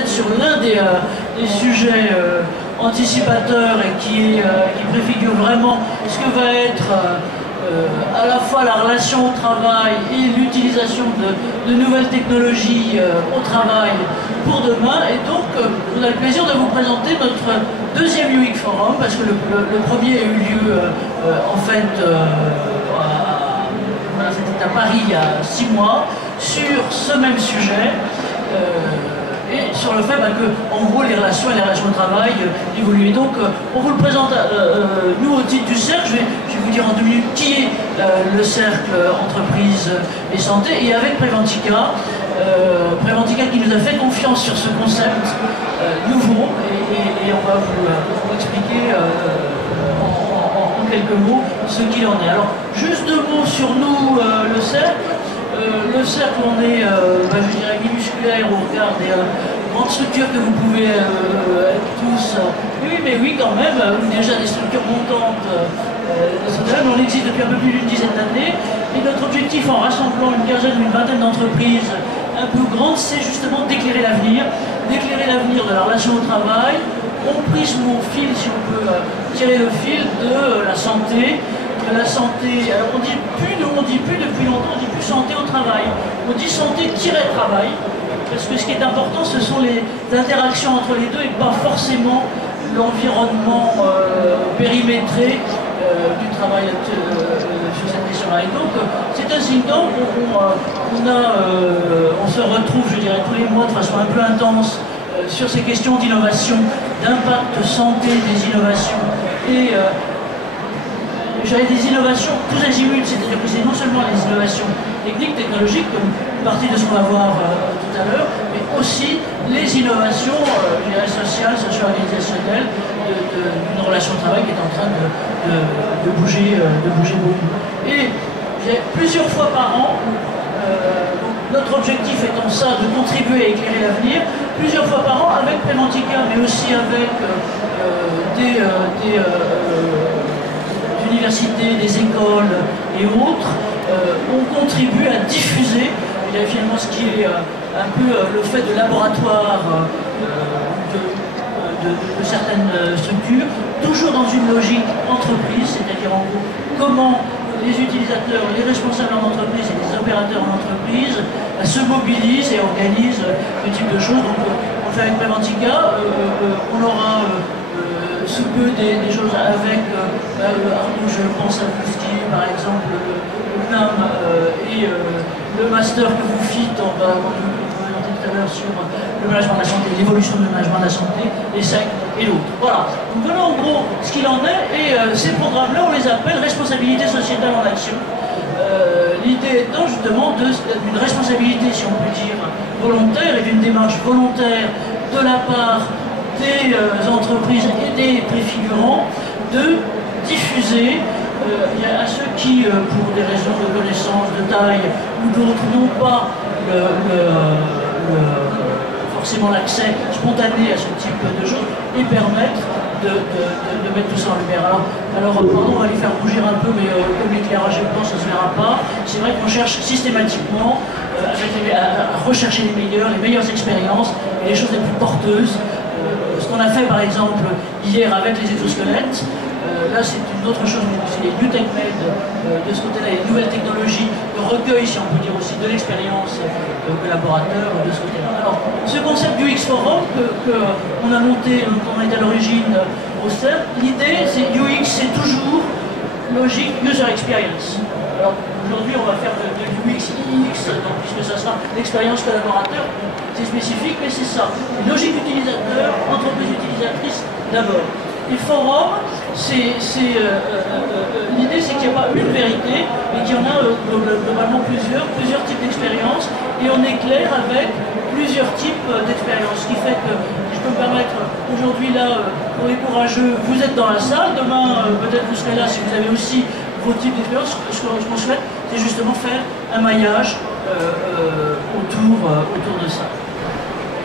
êtes sur l'un des sujets anticipateurs et qui préfigure vraiment ce que va être à la fois la relation au travail et l'utilisation de nouvelles technologies au travail pour demain. Et donc, on a le plaisir de vous présenter notre deuxième UX Forum, parce que le premier a eu lieu en fait c'était à Paris il y a 6 mois, sur ce même sujet. Et sur le fait que, en gros, les relations au travail évoluent. Et donc, on vous le présente, nous, au titre du cercle. Je vais vous dire en 2 minutes qui est le cercle entreprise et santé, et avec Preventica. Preventica qui nous a fait confiance sur ce concept nouveau, et on va vous expliquer en quelques mots ce qu'il en est. Alors, juste 2 mots sur nous, le cercle. Le cercle, on est, je dirais, minusculaire au regard des grandes structures que vous pouvez être tous. Oui, mais oui, quand même, déjà des structures montantes. On existe depuis un peu plus d'une dizaine d'années. Et notre objectif, en rassemblant une quinzaine ou une vingtaine d'entreprises un peu grandes, c'est justement d'éclairer l'avenir de la relation au travail, au prisme, au fil, si on peut tirer le fil, de la santé. Alors on dit plus depuis longtemps, on dit plus santé au travail. On dit santé-travail, parce que ce qui est important, ce sont les interactions entre les deux et pas forcément l'environnement périmétré du travail sur cette question-là. Et donc, c'est un signe-temps où on se retrouve, je dirais, tous les mois de façon un peu intense sur ces questions d'innovation, d'impact santé des innovations et j'avais des innovations tous azimuts, c'est-à-dire que c'est non seulement les innovations techniques, technologiques, comme une partie de ce qu'on va voir tout à l'heure, mais aussi les innovations sociales, socio-organisationnelles d'une relation de travail qui est en train de bouger beaucoup. Et plusieurs fois par an, notre objectif étant ça, de contribuer à éclairer l'avenir, plusieurs fois par an avec Preventica, mais aussi avec des universités, des écoles et autres, on contribue à diffuser finalement ce qui est un peu le fait de laboratoire de certaines structures, toujours dans une logique entreprise, c'est-à-dire en gros comment les utilisateurs, les responsables en entreprise et les opérateurs en entreprise se mobilisent et organisent ce type de choses. Donc on le fait avec Preventica, on aura sous peu des choses avec Arnaud, je pense à Boufti, par exemple, le CNAM et le master que vous fîtes, on va présenter tout à l'heure sur le management de la santé, l'évolution du management de la santé, les 5 et l'autre. Voilà. Donc voilà en gros ce qu'il en est, et ces programmes-là, on les appelle responsabilité sociétale en action. L'idée étant justement d'une responsabilité, si on peut dire, volontaire, et d'une démarche volontaire de la part des entreprises et des préfigurants de diffuser à ceux qui, pour des raisons de connaissance, de taille ou d'autres, n'ont pas forcément l'accès spontané à ce type de choses, et permettre de mettre tout ça en lumière. Alors pardon, on va les faire rougir un peu, mais comme l'éclairage est blanc, ça ne se verra pas. C'est vrai qu'on cherche systématiquement à rechercher les meilleures expériences et les choses les plus porteuses. Ce qu'on a fait par exemple hier avec les exosquelettes, là c'est une autre chose, c'est les New Tech Med de ce côté-là, les nouvelles technologies, le recueil, si on peut dire aussi, de l'expérience collaborateur de ce côté-là. Alors, ce concept du UX Forum qu'on a monté, qu'on est à l'origine au CERF, l'idée c'est UX, c'est toujours logique User Experience. Alors aujourd'hui on va faire de UX, IX, puisque ça sera l'expérience collaborateur, c'est spécifique, mais c'est ça. Logique utilisateur, entreprise utilisatrice d'abord. Et forum, l'idée c'est qu'il n'y a pas une vérité, mais qu'il y en a globalement plusieurs types d'expériences, et on éclaire avec plusieurs types d'expériences. Ce qui fait que, je peux me permettre, aujourd'hui là, pour les courageux, vous êtes dans la salle, demain peut-être vous serez là si vous avez aussi vos types d'expériences. Ce qu'on souhaite, c'est justement faire un maillage autour de ça.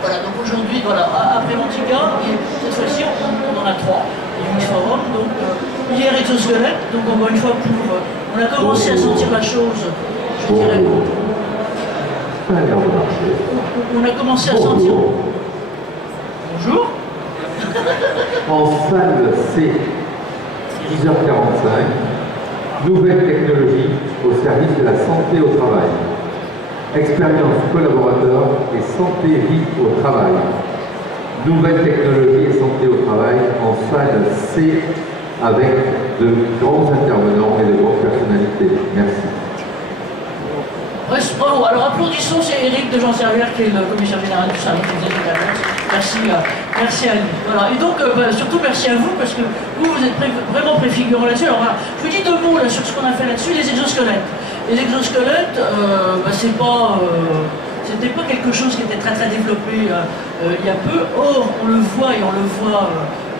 Voilà, donc aujourd'hui, voilà, à Preventica, et cette fois-ci, on en a 3. UX Forum, donc hier exosquelette, donc encore une fois on a commencé à sentir la chose, je dirais, on a commencé à sentir Bonjour. En salle C, 10h45, nouvelles technologies au service de la santé au travail. Expérience collaborateur et santé vie au travail. Nouvelles technologies et santé au travail en salle C avec de grands intervenants et de grandes personnalités. Merci. Bravo. Alors applaudissons, c'est Eric de Jean Servière qui est le commissaire général du service des éducateurs. Merci à lui. Voilà. Et donc surtout merci à vous parce que vous êtes vraiment préfigurant là-dessus. Alors voilà, je vous dis 2 mots là, sur ce qu'on a fait là-dessus, les exosquelettes. Les exosquelettes, c'était pas quelque chose qui était très développé il y a peu. Or, on le voit et on le voit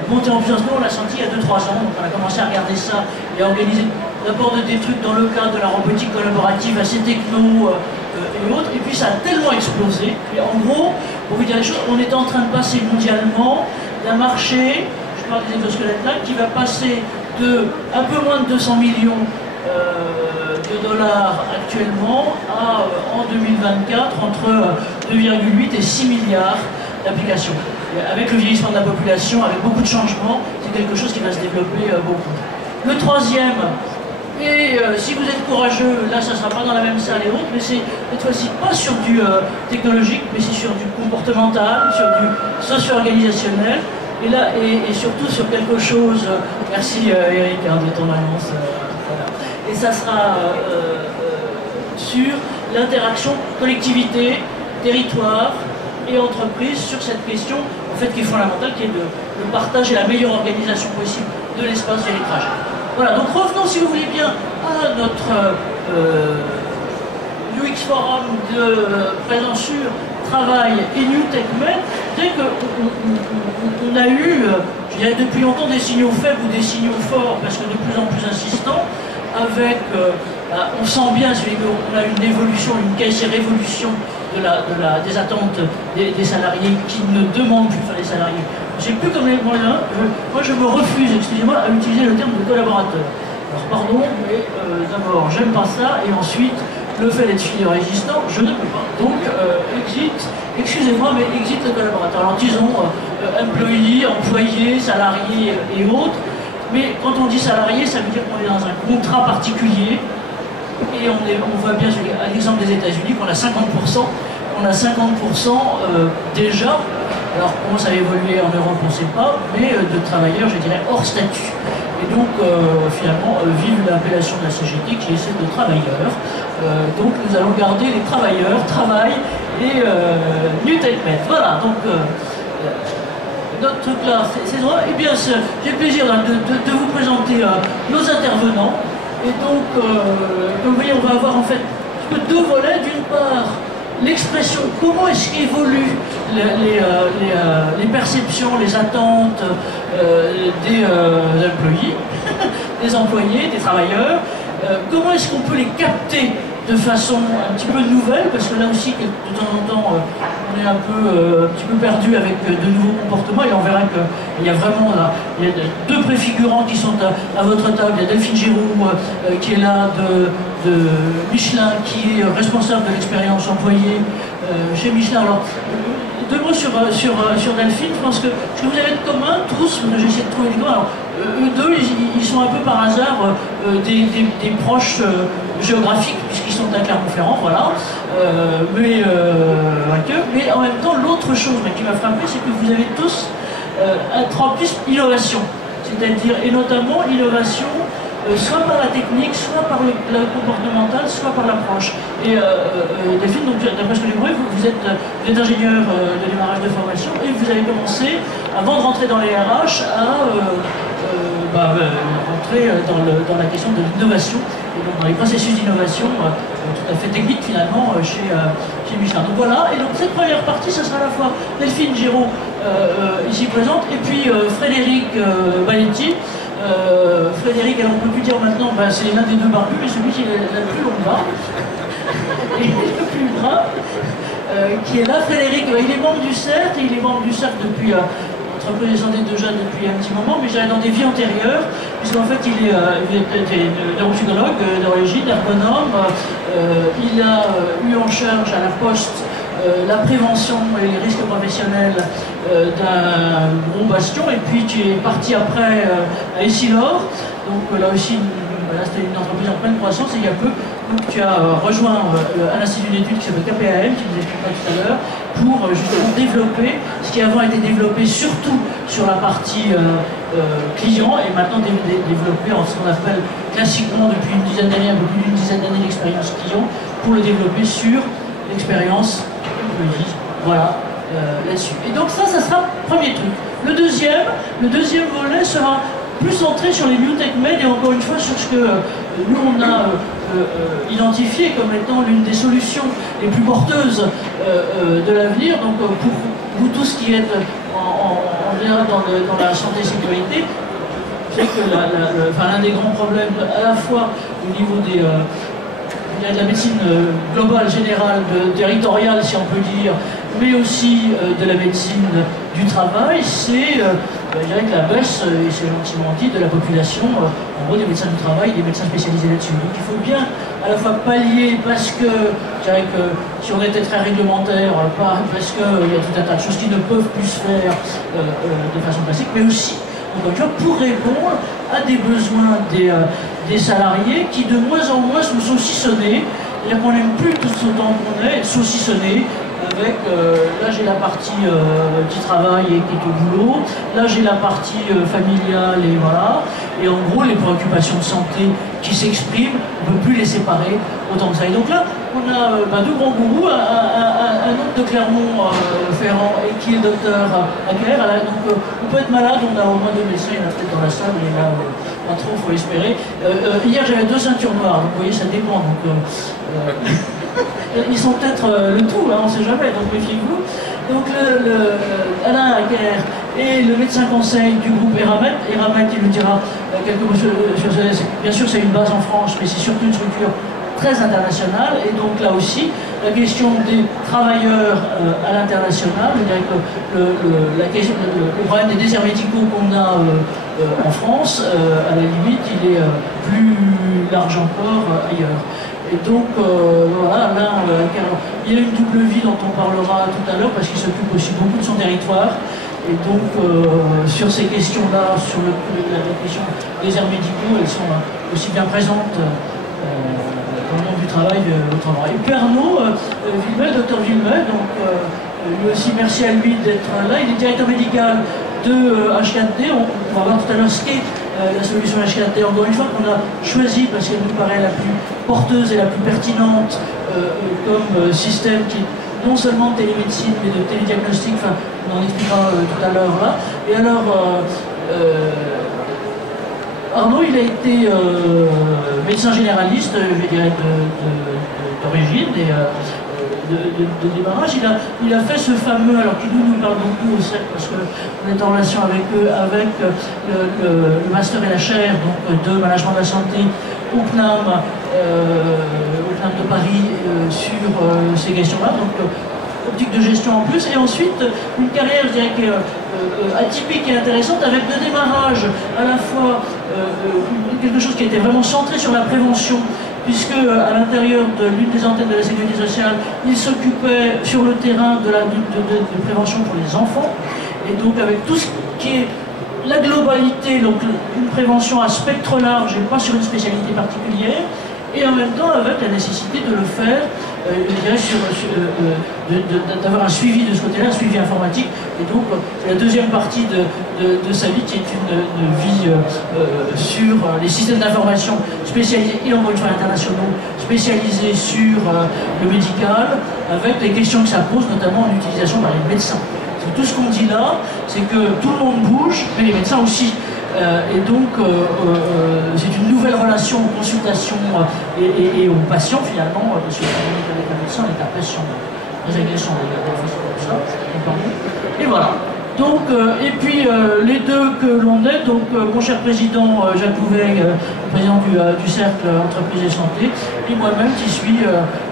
monter en puissance. Nous, on l'a senti il y a 2-3 ans, donc on a commencé à regarder ça et à organiser d'abord des trucs dans le cadre de la robotique collaborative assez techno et autres. Et puis ça a tellement explosé. Et en gros, pour vous dire les choses, on est en train de passer mondialement d'un marché, je parle des exosquelettes là, qui va passer de un peu moins de 200 millions de dollars actuellement à, en 2024, entre 2,8 et 6 milliards d'applications. Avec le vieillissement de la population, avec beaucoup de changements, c'est quelque chose qui va se développer beaucoup. Le troisième, et si vous êtes courageux, là ça ne sera pas dans la même salle et autres, mais c'est cette fois-ci pas sur du technologique, mais c'est sur du comportemental, sur du socio-organisationnel, et là, et surtout sur quelque chose, merci Eric de ton annonce, voilà. Et ça sera sur l'interaction collectivité, territoire et entreprise sur cette question en fait qui est fondamentale, qui est le partage et la meilleure organisation possible de l'espace et des trajets. Voilà, donc revenons si vous voulez bien à notre UX Forum de présence sur travail et New Tech Med. Dès qu'on a eu, je dirais depuis longtemps, des signaux faibles ou des signaux forts, parce que de plus en plus insistants, avec, on sent bien qu'on a une évolution, une quasi-révolution des attentes des salariés qui ne demandent plus, enfin les salariés. J'ai plus comme les moyens, moi je me refuse, excusez-moi, à utiliser le terme de collaborateur. Alors pardon, mais d'abord j'aime pas ça, et ensuite le fait d'être filière résistant, je ne peux pas. Donc exit, excusez-moi, mais exit le collaborateur. Alors disons employé, employé, salarié et autres, mais quand on dit salarié, ça veut dire qu'on est dans un contrat particulier, et on voit bien à l'exemple des États-Unis qu'on a 50%, déjà. Alors comment ça va évoluer en Europe, on ne sait pas, mais de travailleurs, je dirais, hors statut. Et donc, finalement, vive l'appellation de la CGT qui est celle de travailleurs. Donc nous allons garder les travailleurs, travail et New Tech Med. Voilà, donc notre truc là, c'est droit. Eh bien, j'ai le plaisir de vous présenter nos intervenants. Et donc, comme vous voyez, on va avoir en fait 2 volets. D'une part, l'expression, comment est-ce qu'évoluent les perceptions, les attentes des employés, des employés, des travailleurs, comment est-ce qu'on peut les capter de façon un petit peu nouvelle, parce que là aussi, de temps en temps, on est un petit peu perdu avec de nouveaux comportements, et on verra qu'il y a vraiment là, il y a 2 préfigurants qui sont à votre table. Il y a Delphine Giroux qui est là de Michelin, qui est responsable de l'expérience employée chez Michelin. Alors, 2 mots sur Delphine. Je pense que ce que vous avez de commun, tous, j'essaie de trouver les communs. Alors, eux deux, ils sont un peu par hasard des proches géographiques, puisqu'ils sont à Clermont-Ferrand, voilà. Mais en même temps, l'autre chose qui m'a frappé, c'est que vous avez tous un tropisme innovation. C'est-à-dire, et notamment innovation, soit par la technique, soit par le comportemental, soit par l'approche. Et Delphine, donc d'après ce que j'ai compris, vous êtes ingénieur de démarrage de formation et vous avez commencé, avant de rentrer dans les RH, à rentrer dans la question de l'innovation, et donc dans les processus d'innovation tout à fait techniques finalement chez Michelin. Donc voilà, et donc cette première partie, ce sera à la fois Delphine Giraud, ici présente, et puis Frédéric Baletti. Frédéric, alors on ne peut plus dire maintenant, c'est l'un des 2 barbus, mais celui qui a la plus longue barbe, et le plus gras, qui est là. Frédéric, il est membre du CERT, et il est membre du CERT depuis, entreprise des santé de jeunes depuis un petit moment, mais j'allais dans des vies antérieures, puisqu'en fait il est neuropsychologue d'origine, ergonome, il a eu en charge à la Poste la prévention et les risques professionnels d'un gros bastion, et puis tu es parti après à Essilor, donc là aussi c'était une entreprise en pleine croissance, et il y a peu, donc tu as rejoint un institut d'études qui s'appelle KPAM, qui nous expliquera tout à l'heure, pour justement développer ce qui avant était développé surtout sur la partie client, et maintenant développé en ce qu'on appelle classiquement depuis une dizaine d'années, un peu plus d'une dizaine d'années d'expérience client, pour le développer sur l'expérience employée. Voilà, là-dessus. Et donc ça sera le premier truc. Le deuxième volet sera plus centré sur les New Tech Med, et encore une fois sur ce que nous on a identifié comme étant l'une des solutions les plus porteuses de l'avenir. Donc pour vous tous qui êtes en général dans la santé et sécurité, c'est que l'un des grands problèmes à la fois au niveau de la médecine globale, générale, territoriale si on peut dire, mais aussi de la médecine du travail, c'est je dirais que la baisse, et c'est gentiment dit, de la population, en gros des médecins du travail, des médecins spécialisés là-dessus. Donc il faut bien à la fois pallier, parce que je dirais que si on était très réglementaire, parce qu'il y a tout un tas de choses qui ne peuvent plus se faire de façon classique, mais aussi encore une fois, pour répondre à des besoins des salariés qui de moins en moins sont saucissonnés, c'est-à-dire qu'on n'aime plus tout ce temps qu'on est saucissonné avec, là j'ai la partie qui travaille et qui est au boulot, là j'ai la partie familiale et voilà, et en gros les préoccupations de santé qui s'expriment, on ne peut plus les séparer autant que ça. Et donc là, on a deux grands gourous, un autre de Clermont-Ferrand et qui est docteur à Caire. Donc on peut être malade, on a au moins 2 médecins, il y en a peut-être dans la salle, mais là, pas trop, il faut espérer. Hier j'avais 2 ceintures noires, donc vous voyez, ça dépend. Donc, ils sont peut-être le tout, hein, on ne sait jamais, donc méfiez-vous. Donc Alain Aguerre et le médecin conseil du groupe Eramet, il nous dira quelques mots sur ça. Bien sûr c'est une base en France, mais c'est surtout une structure très internationale, et donc là aussi la question des travailleurs à l'international, je dirais que le problème des déserts médicaux qu'on a en France, à la limite il est plus large encore ailleurs. Et donc, voilà, là, il y a une double vie dont on parlera tout à l'heure, parce qu'il s'occupe aussi beaucoup de son territoire. Et donc, sur ces questions-là, sur la question des aires médicaux, elles sont aussi bien présentes dans le monde du travail autrement. Et puis Arnaud Villemel, docteur Villemel, donc lui aussi, merci à lui d'être là. Il est directeur médical de H4D. On va voir tout à l'heure ce qu'est la solution H4D, encore une fois, qu'on a choisie parce qu'elle nous paraît la plus porteuse et la plus pertinente comme système qui est non seulement de télémédecine mais de télédiagnostic, enfin on en expliquera tout à l'heure là. Et alors Arnaud, il a été médecin généraliste, je dirais d'origine et de démarrage. Il a fait ce fameux, alors qui nous parle beaucoup au CERC parce qu'on est en relation avec eux, avec le master et la chaire donc, de management de la santé au CNAM de Paris sur ces questions-là. Donc, optique de gestion en plus, et ensuite une carrière, je dirais, qui est atypique et intéressante, avec de démarrage à la fois quelque chose qui était vraiment centré sur la prévention, puisque à l'intérieur de l'une des antennes de la sécurité sociale, il s'occupait sur le terrain de prévention pour les enfants, et donc avec tout ce qui est la globalité, donc une prévention à spectre large et pas sur une spécialité particulière, et en même temps avec la nécessité de le faire, je dirais, d'avoir un suivi de ce côté-là, un suivi informatique, et donc la deuxième partie de sa vie qui est une vie sur les systèmes d'information spécialisés, et encore une fois internationaux, spécialisés sur le médical, avec les questions que ça pose, notamment en utilisation par les médecins. Tout ce qu'on dit là, c'est que tout le monde bouge, mais les médecins aussi. Et donc, c'est une nouvelle relation aux consultations et aux patients, finalement, parce qu'avec un médecin, on est à patient. Les agressions, comme ça. Et voilà. Donc, et puis, les deux que l'on est, donc, mon cher président Jacques Louvet, président du Cercle Entreprises et Santé, et moi-même qui suis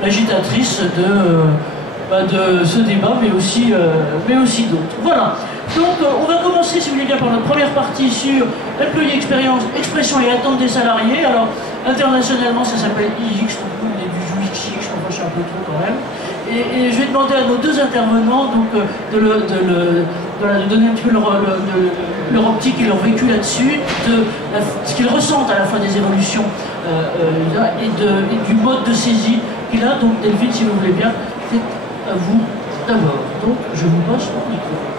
l'agitatrice de ce débat, mais aussi d'autres. Voilà. Donc on va commencer, si vous voulez bien, par notre première partie sur employé expérience, expression et attente des salariés. Alors, internationalement, ça s'appelle IX, donc nous on est du UXX, on va un peu trop quand même. Et je vais demander à nos deux intervenants donc, de donner un petit peu leur optique et leur vécu là-dessus, de ce qu'ils ressentent à la fois des évolutions et du mode de saisie qu'il a. Donc Delphine, si vous voulez bien, c'est à vous d'abord. Donc je vous passe le micro.